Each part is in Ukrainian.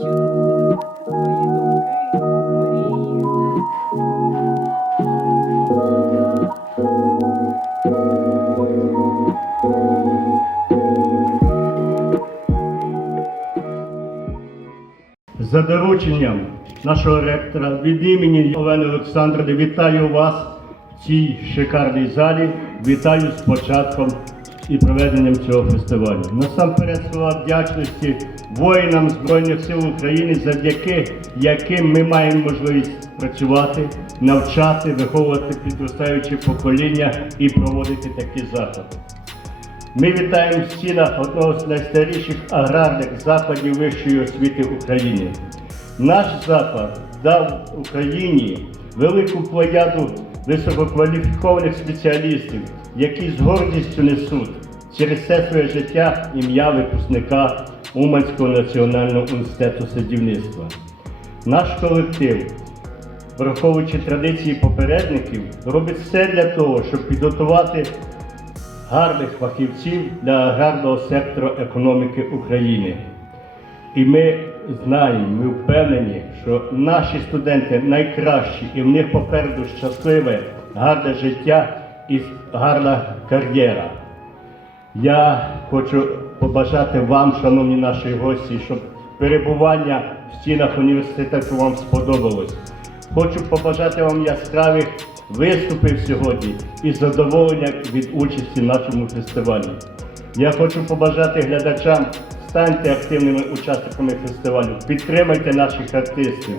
За дорученням нашого ректора від імені Олени Олександрівни вітаю вас в цій шикарній залі. Вітаю з початком і проведенням цього фестивалю. Насамперед слова вдячності воїнам Збройних сил України, завдяки яким ми маємо можливість працювати, навчати, виховувати підростаюче покоління і проводити такі заходи. Ми вітаємо в стінах одного з найстаріших аграрних закладів вищої освіти України. Наш заклад дав Україні велику плеяду висококваліфікованих спеціалістів, які з гордістю несуть через все своє життя ім'я випускника Уманського національного університету садівництва. Наш колектив враховуючи традиції попередників, робить все для того, щоб підготувати гарних фахівців для аграрного сектору економіки України. І ми знаємо, ми впевнені, що наші студенти найкращі, і в них попереду щасливе, гарне життя і гарна кар'єра. Я хочу побажати вам, шановні наші гості, щоб перебування в стінах університету вам сподобалось. Хочу побажати вам яскравих виступів сьогодні і задоволення від участі в нашому фестивалі. Я хочу побажати глядачам, станьте активними учасниками фестивалю, підтримайте наших артистів.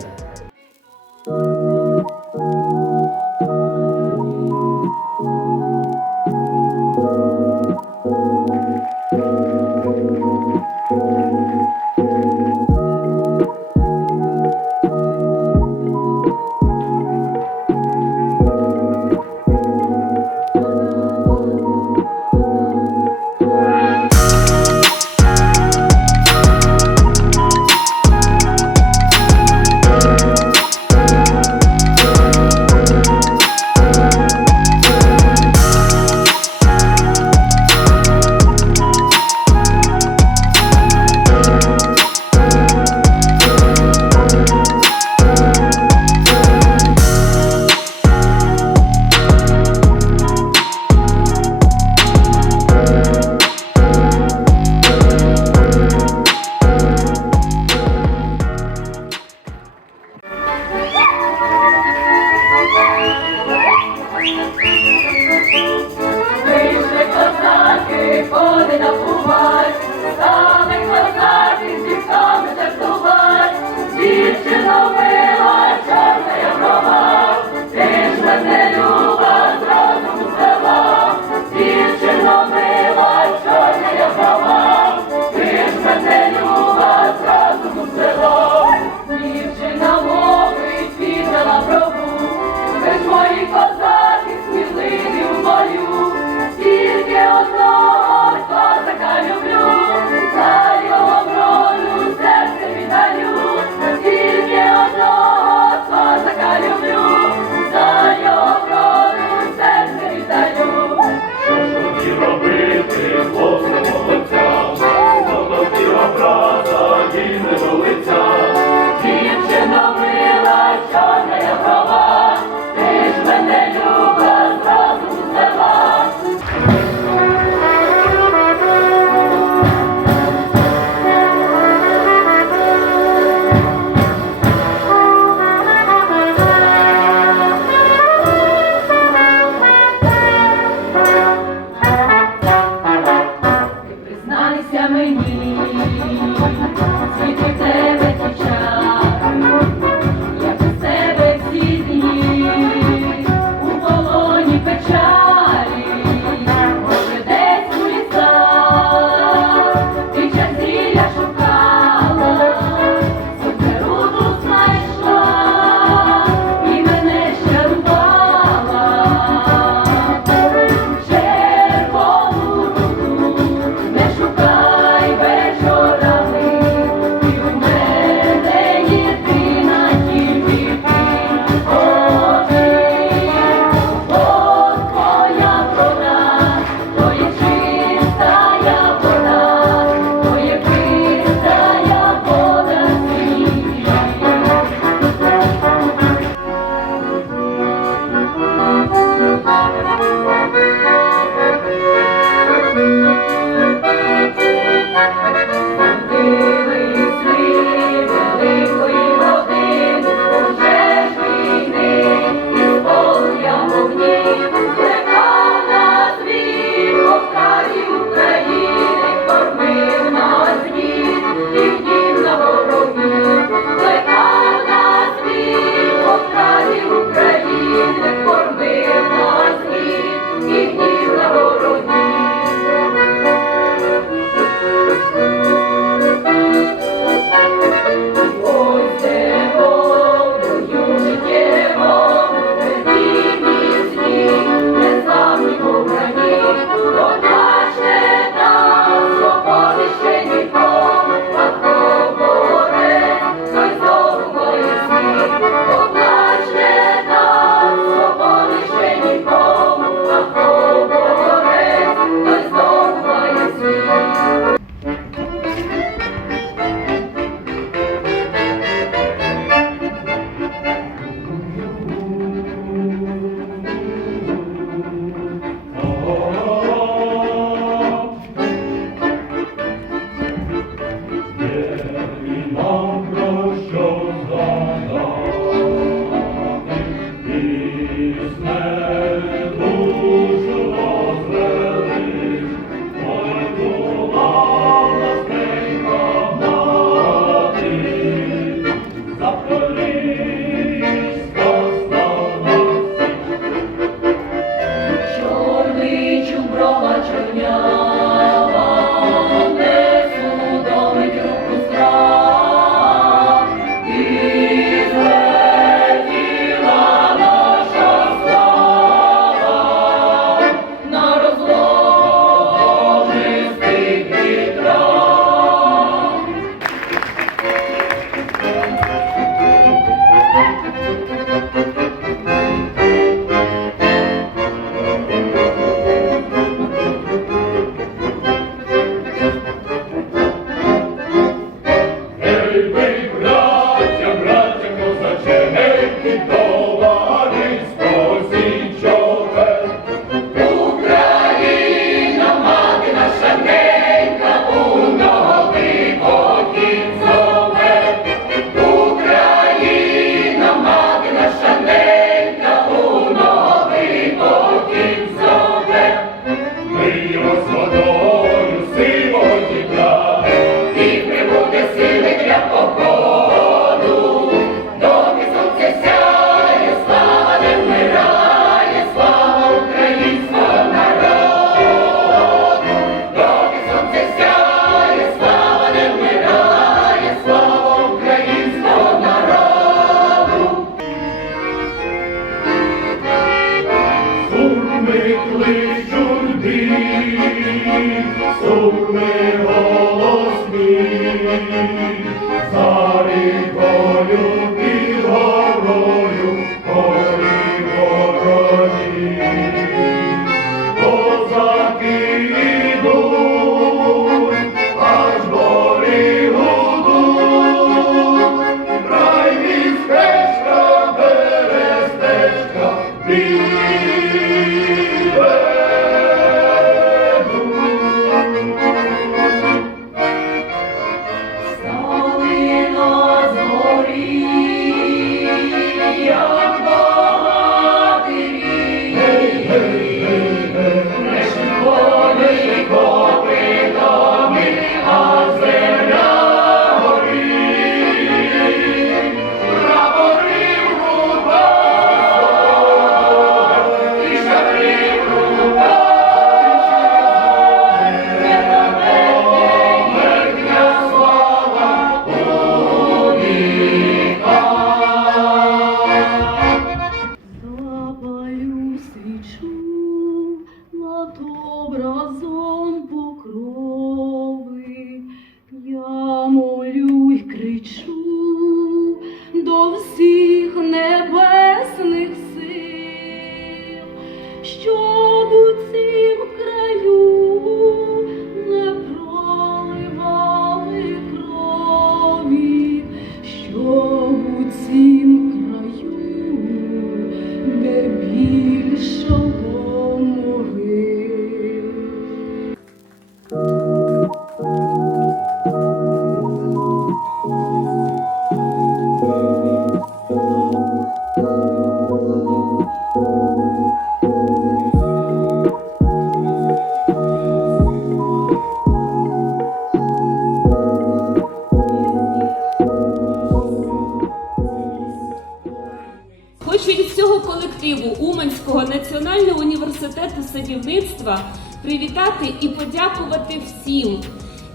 Садівництва привітати і подякувати всім,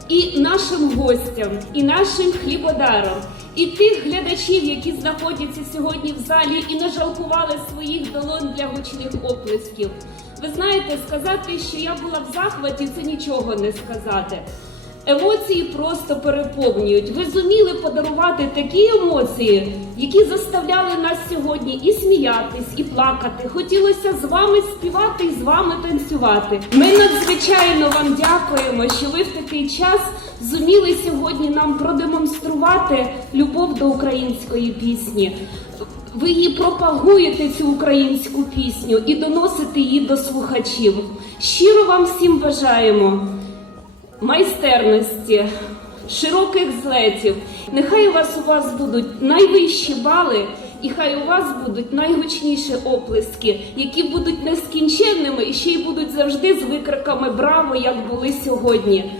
і нашим гостям, і нашим хлібодарам, і тих глядачів, які знаходяться сьогодні в залі і не жалкували своїх долон для гучних оплесків. Ви знаєте, сказати, що я була в захваті, це нічого не сказати. Емоції просто переповнюють. Ви зуміли подарувати такі емоції, які заставляли нас сьогодні і сміятись, і плакати. Хотілося з вами співати і з вами танцювати. Ми надзвичайно вам дякуємо, що ви в такий час зуміли сьогодні нам продемонструвати любов до української пісні. Ви її пропагуєте цю українську пісню і доносите її до слухачів. Щиро вам всім бажаємо майстерності, широких злетів. Нехай у вас у вас будуть найвищі бали, і хай у вас будуть найгучніші оплески, які будуть нескінченними і ще й будуть завжди з викриками Браво, як були сьогодні.